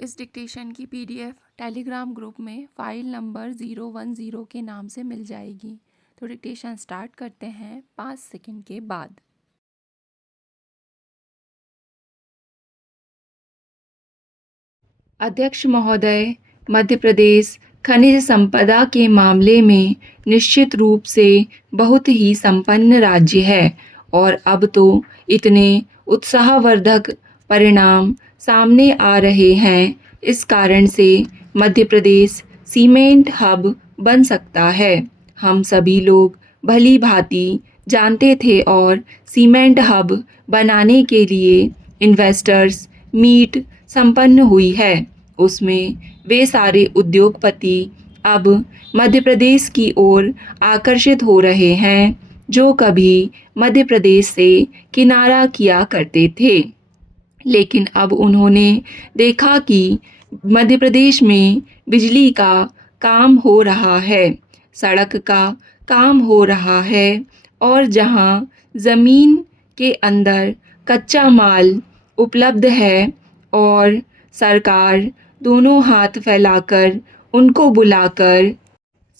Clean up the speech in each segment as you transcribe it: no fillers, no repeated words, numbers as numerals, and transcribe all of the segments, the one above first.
इस डिक्टेशन की PDF Telegram group में फ़ाइल नंबर 010 के नाम से मिल जाएगी। तो डिक्टेशन स्टार्ट करते हैं 5 सेकंड के बाद। अध्यक्ष महोदय, मध्य प्रदेश खनिज संपदा के मामले में निश्चित रूप से बहुत ही संपन्न राज्य है और अब तो इतने उत्साहवर्धक परिणाम सामने आ रहे हैं। इस कारण से मध्य प्रदेश सीमेंट हब बन सकता है। हम सभी लोग भली भांति जानते थे और सीमेंट हब बनाने के लिए इन्वेस्टर्स मीट संपन्न हुई है। उसमें वे सारे उद्योगपति अब मध्य प्रदेश की ओर आकर्षित हो रहे हैं जो कभी मध्य प्रदेश से किनारा किया करते थे। लेकिन अब उन्होंने देखा कि मध्य प्रदेश में बिजली का काम हो रहा है, सड़क का काम हो रहा है और जहां ज़मीन के अंदर कच्चा माल उपलब्ध है और सरकार दोनों हाथ फैलाकर उनको बुलाकर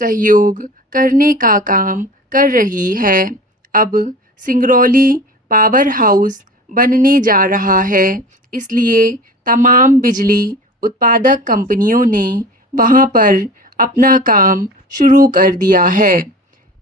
सहयोग करने का काम कर रही है। अब सिंगरौली पावर हाउस बनने जा रहा है, इसलिए तमाम बिजली उत्पादक कंपनियों ने वहां पर अपना काम शुरू कर दिया है।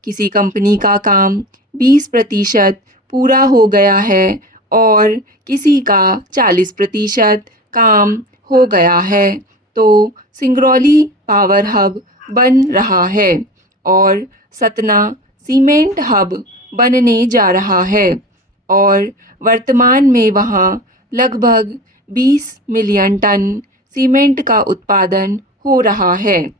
किसी कंपनी का काम 20% पूरा हो गया है और किसी का 40% काम हो गया है। तो सिंगरौली पावर हब बन रहा है और सतना सीमेंट हब बनने जा रहा है और वर्तमान में वहाँ लगभग 20 मिलियन टन सीमेंट का उत्पादन हो रहा है।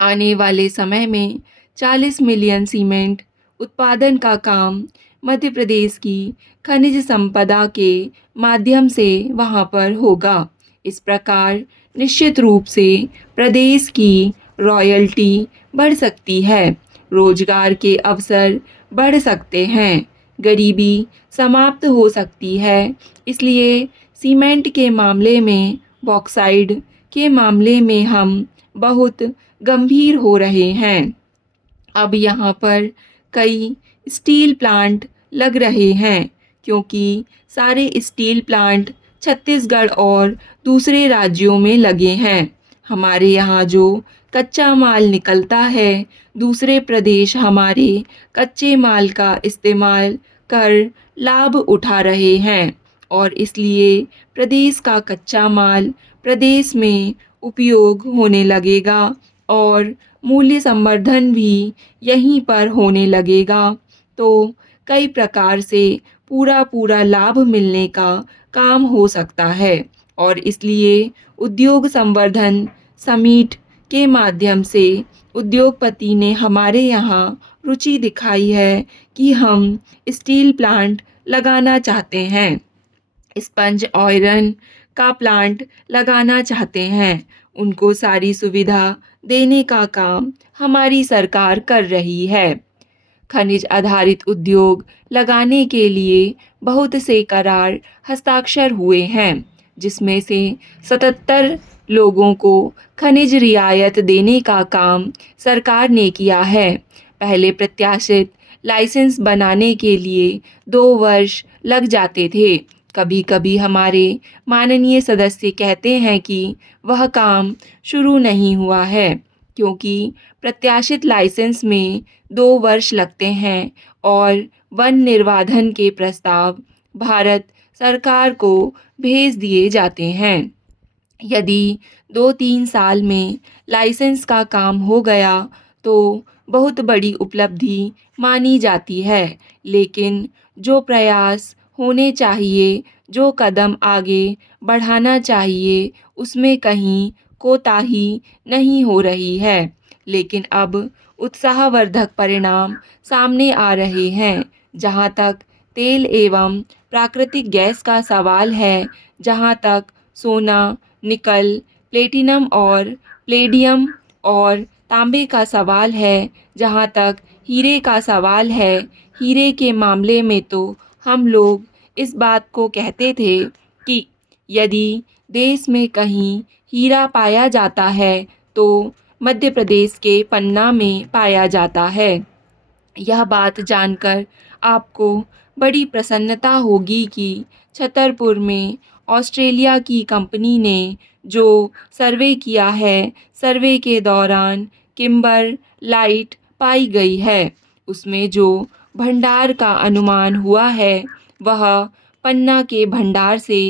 आने वाले समय में 40 मिलियन सीमेंट उत्पादन का काम मध्य प्रदेश की खनिज संपदा के माध्यम से वहाँ पर होगा। इस प्रकार निश्चित रूप से प्रदेश की रॉयल्टी बढ़ सकती है, रोजगार के अवसर बढ़ सकते हैं, गरीबी समाप्त हो सकती है। इसलिए सीमेंट के मामले में, बॉक्साइड के मामले में हम बहुत गंभीर हो रहे हैं। अब यहाँ पर कई स्टील प्लांट लग रहे हैं क्योंकि सारे स्टील प्लांट छत्तीसगढ़ और दूसरे राज्यों में लगे हैं। हमारे यहाँ जो कच्चा माल निकलता है, दूसरे प्रदेश हमारे कच्चे माल का इस्तेमाल कर लाभ उठा रहे हैं और इसलिए प्रदेश का कच्चा माल प्रदेश में उपयोग होने लगेगा और मूल्य संवर्धन भी यहीं पर होने लगेगा। तो कई प्रकार से पूरा लाभ मिलने का काम हो सकता है और इसलिए उद्योग संवर्धन समिट के माध्यम से उद्योगपति ने हमारे यहाँ रुचि दिखाई है कि हम स्टील प्लांट लगाना चाहते हैं, स्पंज आयरन का प्लांट लगाना चाहते हैं। उनको सारी सुविधा देने का काम हमारी सरकार कर रही है। खनिज आधारित उद्योग लगाने के लिए बहुत से करार हस्ताक्षर हुए हैं, जिसमें से 77 लोगों को खनिज रियायत देने का काम सरकार ने किया है। पहले प्रत्याशित लाइसेंस बनाने के लिए 2 वर्ष लग जाते थे। कभी कभी हमारे माननीय सदस्य कहते हैं कि वह काम शुरू नहीं हुआ है क्योंकि प्रत्याशित लाइसेंस में 2 वर्ष लगते हैं और वन निर्वाधन के प्रस्ताव भारत सरकार को भेज दिए जाते हैं। यदि 2-3 साल में लाइसेंस का काम हो गया तो बहुत बड़ी उपलब्धि मानी जाती है, लेकिन जो प्रयास होने चाहिए, जो कदम आगे बढ़ाना चाहिए, उसमें कहीं कोताही नहीं हो रही है। लेकिन अब उत्साहवर्धक परिणाम सामने आ रहे हैं। जहाँ तक तेल एवं प्राकृतिक गैस का सवाल है, जहाँ तक सोना, निकल, प्लेटिनम और प्लेडियम और तांबे का सवाल है, जहाँ तक हीरे का सवाल है, हीरे के मामले में तो हम लोग इस बात को कहते थे कि यदि देश में कहीं हीरा पाया जाता है तो मध्य प्रदेश के पन्ना में पाया जाता है। यह बात जानकर आपको बड़ी प्रसन्नता होगी कि छतरपुर में ऑस्ट्रेलिया की कंपनी ने जो सर्वे किया है, सर्वे के दौरान किम्बर लाइट पाई गई है। उसमें जो भंडार का अनुमान हुआ है वह पन्ना के भंडार से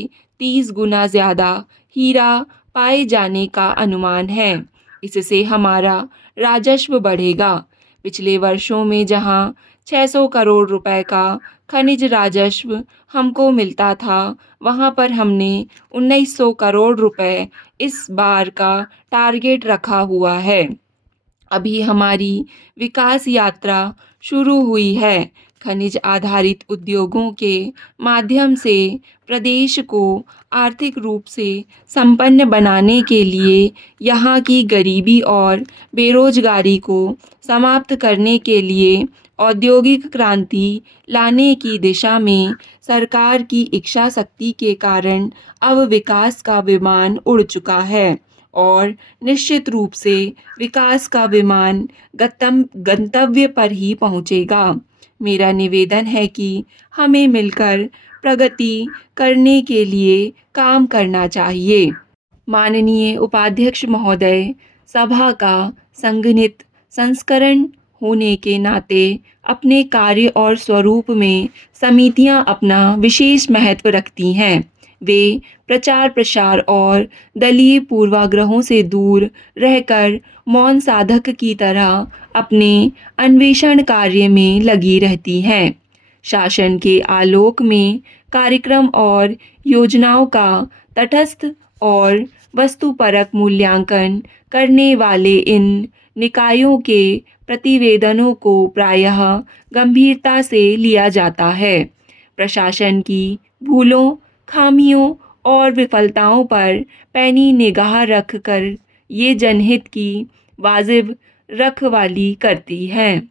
30 गुना ज़्यादा हीरा पाए जाने का अनुमान है। इससे हमारा राजस्व बढ़ेगा। पिछले वर्षों में जहां 600 करोड़ रुपए का खनिज राजस्व हमको मिलता था, वहां पर हमने 1900 करोड़ रुपए इस बार का टारगेट रखा हुआ है। अभी हमारी विकास यात्रा शुरू हुई है। खनिज आधारित उद्योगों के माध्यम से प्रदेश को आर्थिक रूप से संपन्न बनाने के लिए यहाँ की गरीबी और बेरोजगारी को समाप्त करने के लिए औद्योगिक क्रांति लाने की दिशा में सरकार की इच्छा शक्ति के कारण अब विकास का विमान उड़ चुका है और निश्चित रूप से विकास का विमान गंतव्य पर ही पहुंचेगा। मेरा निवेदन है कि हमें मिलकर प्रगति करने के लिए काम करना चाहिए। माननीय उपाध्यक्ष महोदय, सभा का संगठित संस्करण होने के नाते अपने कार्य और स्वरूप में समितियां अपना विशेष महत्व रखती हैं। वे प्रचार प्रसार और दलीय पूर्वाग्रहों से दूर रहकर मौन साधक की तरह अपने अन्वेषण कार्य में लगी रहती हैं। शासन के आलोक में कार्यक्रम और योजनाओं का तटस्थ और वस्तुपरक मूल्यांकन करने वाले इन निकायों के प्रतिवेदनों को प्रायः गंभीरता से लिया जाता है। प्रशासन की भूलों, खामियों और विफलताओं पर पैनी निगाह रखकर ये जनहित की वाजिब रखवाली करती हैं।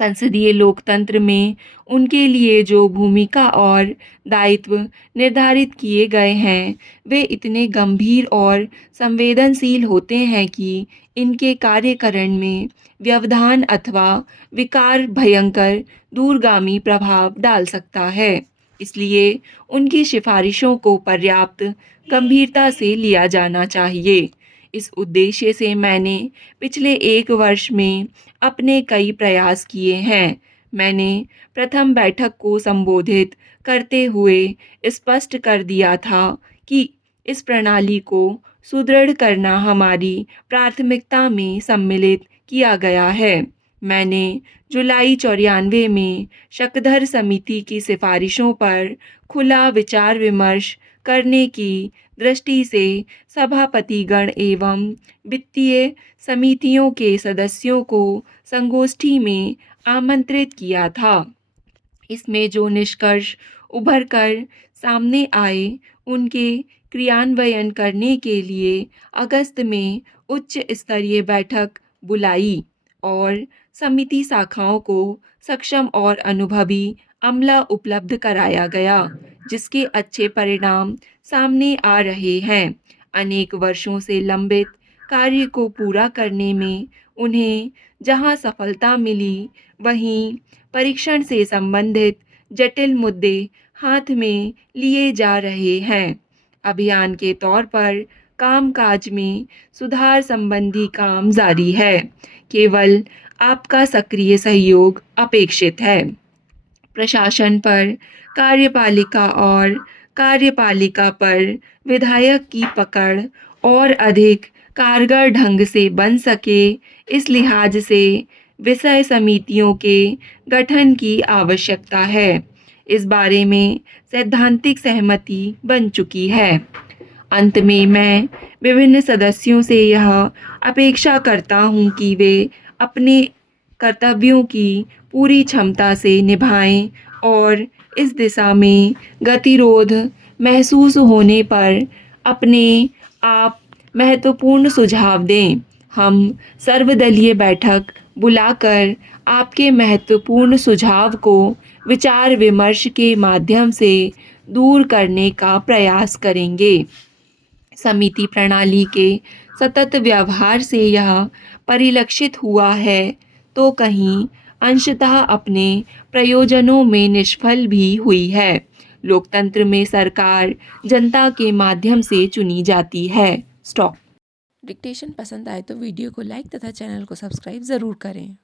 संसदीय लोकतंत्र में उनके लिए जो भूमिका और दायित्व निर्धारित किए गए हैं, वे इतने गंभीर और संवेदनशील होते हैं कि इनके कार्यकरण में व्यवधान अथवा विकार भयंकर दूरगामी प्रभाव डाल सकता है। इसलिए उनकी सिफारिशों को पर्याप्त गंभीरता से लिया जाना चाहिए। इस उद्देश्य से मैंने पिछले 1 वर्ष में अपने कई प्रयास किए हैं। मैंने प्रथम बैठक को संबोधित करते हुए स्पष्ट कर दिया था कि इस प्रणाली को सुदृढ़ करना हमारी प्राथमिकता में सम्मिलित किया गया है। मैंने जुलाई 94 में शकधर समिति की सिफारिशों पर खुला विचार विमर्श करने की दृष्टि से सभापतिगण एवं वित्तीय समितियों के सदस्यों को संगोष्ठी में आमंत्रित किया था। इसमें जो निष्कर्ष उभर कर सामने आए, उनके क्रियान्वयन करने के लिए अगस्त में उच्च स्तरीय बैठक बुलाई और समिति शाखाओं को सक्षम और अनुभवी अमला उपलब्ध कराया गया, जिसके अच्छे परिणाम सामने आ रहे हैं। अनेक वर्षों से लंबित कार्य को पूरा करने में उन्हें जहां सफलता मिली, वहीं परीक्षण से संबंधित जटिल मुद्दे हाथ में लिए जा रहे हैं। अभियान के तौर पर कामकाज में सुधार संबंधी काम जारी है। केवल आपका सक्रिय सहयोग अपेक्षित है। प्रशासन पर कार्यपालिका और कार्यपालिका पर विधायक की पकड़ और अधिक कारगर ढंग से बन सके, इस लिहाज से विषय समितियों के गठन की आवश्यकता है। इस बारे में सैद्धांतिक सहमति बन चुकी है। अंत में मैं विभिन्न सदस्यों से यह अपेक्षा करता हूं कि वे अपने कर्तव्यों की पूरी क्षमता से निभाएं और इस दिशा में गतिरोध महसूस होने पर अपने आप महत्वपूर्ण सुझाव दें। हम सर्वदलीय बैठक बुलाकर आपके महत्वपूर्ण सुझाव को विचार विमर्श के माध्यम से दूर करने का प्रयास करेंगे। समिति प्रणाली के सतत व्यवहार से यह परिलक्षित हुआ है तो कहीं अंशतः अपने प्रयोजनों में निष्फल भी हुई है। लोकतंत्र में सरकार जनता के माध्यम से चुनी जाती है। स्टॉप। डिक्टेशन पसंद आए तो वीडियो को लाइक तथा चैनल को सब्सक्राइब ज़रूर करें।